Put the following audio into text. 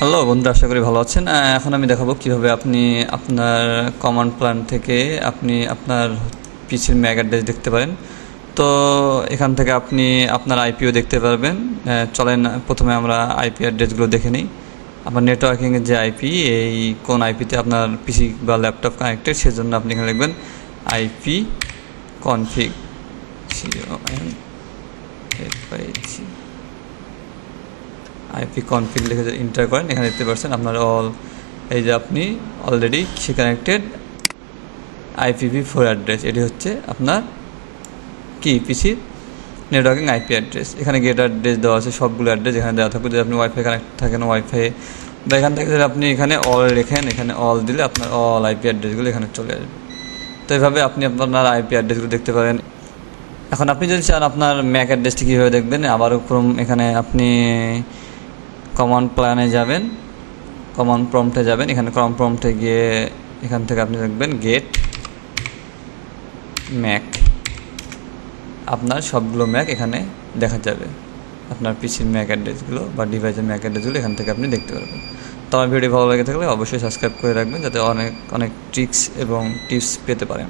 Hello বন্ধুরা, আশা করি ভালো আছেন। এখন আমি দেখাবো কিভাবে আপনি আপনার কমান্ড প্ল্যান থেকে আপনি আপনার পিসির ম্যাক অ্যাড্রেস দেখতে পারেন। তো এখান থেকে আপনি আপনার আইপিও দেখতে পারবেন। চলেন প্রথমে আমরা আইপি অ্যাড্রেসগুলো দেখে নিই। আপনার নেটওয়ার্কিংয়ের যে আইপি, এই কোন আইপিতে আপনার পিসি বা ল্যাপটপ কানেক্টেড, সেজন্য আপনি এখানে লিখবেন আইপি কনফিগ আইপি কনফিগ লিখে এন্টার করেন। এখানে দেখতে পাচ্ছেন আপনার এই যে আপনি অলরেডি সে কানেক্টেড IPv4 অ্যাড্রেস। এটি হচ্ছে আপনার কি পিসির নেটওয়ার্কিং আইপি অ্যাড্রেস। এখানে গেট অ্যাড্রেস দেওয়া আছে, সবগুলো অ্যাড্রেস এখানে দেওয়া থাকবে। যদি আপনি ওয়াইফাই কানেক্ট থাকেন ওয়াইফাই, বা এখান থেকে যদি আপনি এখানে অল লেখেন, এখানে অল দিলে আপনার অল আইপি অ্যাড্রেসগুলো এখানে চলে আসবে। তো এইভাবে আপনি আপনার আইপি অ্যাড্রেসগুলো দেখতে পারেন। এখন আপনি যদি চান আপনার ম্যাক অ্যাড্রেসটি কীভাবে দেখবেন, আবারও এখানে আপনি কমান্ড প্ল্যানে যাবেন, কমান্ড প্রম্পটে যাবেন। এখানে কমান্ড প্রম্পটে গিয়ে এখান থেকে আপনি দেখবেন গেট ম্যাক। আপনার সবগুলো ম্যাক এখানে দেখা যাবে, আপনার পিসির ম্যাক অ্যাড্রেসগুলো বা ডিভাইসের ম্যাক অ্যাড্রেসগুলো এখান থেকে আপনি দেখতে পারবেন। তো আমার ভিডিও ভালো লাগে থাকলে অবশ্যই সাবস্ক্রাইব করে রাখবেন, যাতে অনেক অনেক ট্রিক্স এবং টিপস পেতে পারেন।